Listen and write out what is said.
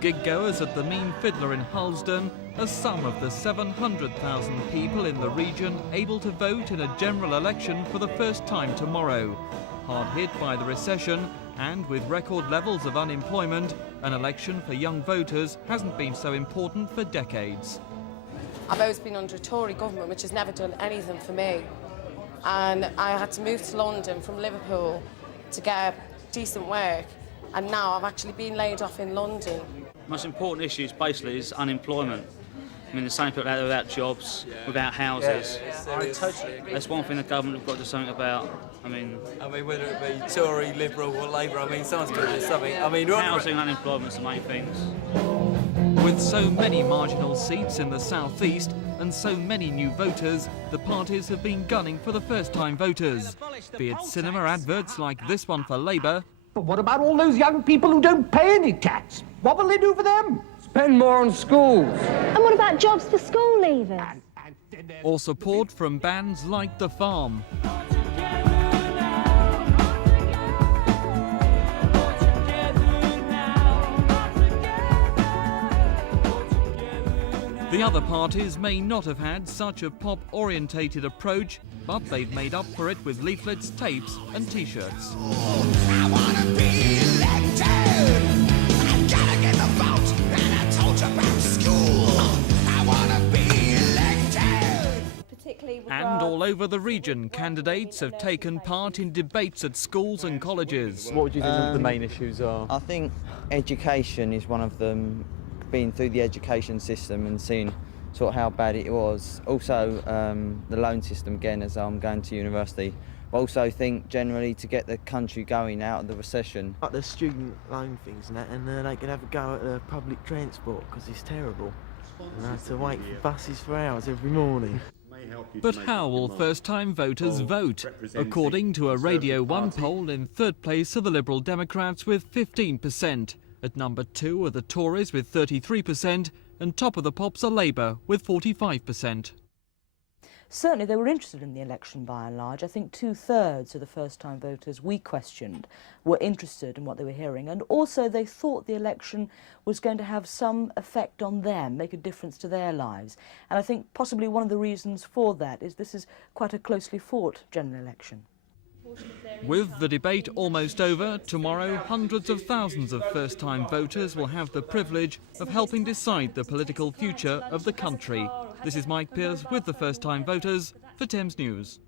gig-goers at the Mean Fiddler in Harlesden are some of the 700,000 people in the region able to vote in a general election for the first time tomorrow. Hard hit by the recession and with record levels of unemployment, an election for young voters hasn't been so important for decades. I've always been under a Tory government which has never done anything for me. And I had to move to London from Liverpool to get decent work, and now I've actually been laid off in London. The most important issue basically is unemployment. I mean, the same people out there without jobs, without houses. That's one thing the government have got to do something about. I mean, whether it be Tory, Liberal or Labour, someone's got to do something. Housing and unemployment's the main things. With so many marginal seats in the South East and so many new voters, the parties have been gunning for the first-time voters. Be it cinema adverts like this one for Labour. But what about all those young people who don't pay any tax? What will they do for them? Spend more on schools. And what about jobs for school leavers? Or support from bands like The Farm. The other parties may not have had such a pop-orientated approach, but they've made up for it with leaflets, tapes and T-shirts. I wanna be elected. I gotta get the vote, and I told you about school. I wanna be elected. And all over the region, candidates have taken part in debates at schools and colleges. What would you think the main issues are? I think education is one of them. Been through the education system and seen sort of how bad it was. Also the loan system again, as I'm going to university. But also think generally to get the country going out of the recession. Like the student loan things and that, and they can have a go at the public transport because it's terrible. And I have to wait for buses for hours every morning. But how will first-time voters vote? According to a Radio 1 poll, in third place are the Liberal Democrats with 15%. At number 2 are the Tories with 33%, and top of the pops are Labour with 45%. Certainly they were interested in the election by and large. I think 2/3 of the first-time voters we questioned were interested in what they were hearing, and also they thought the election was going to have some effect on them, make a difference to their lives. And I think possibly one of the reasons for that is this is quite a closely fought general election. With the debate almost over, tomorrow hundreds of thousands of first-time voters will have the privilege of helping decide the political future of the country. This is Mike Pearce with the First Time Voters for Thames News.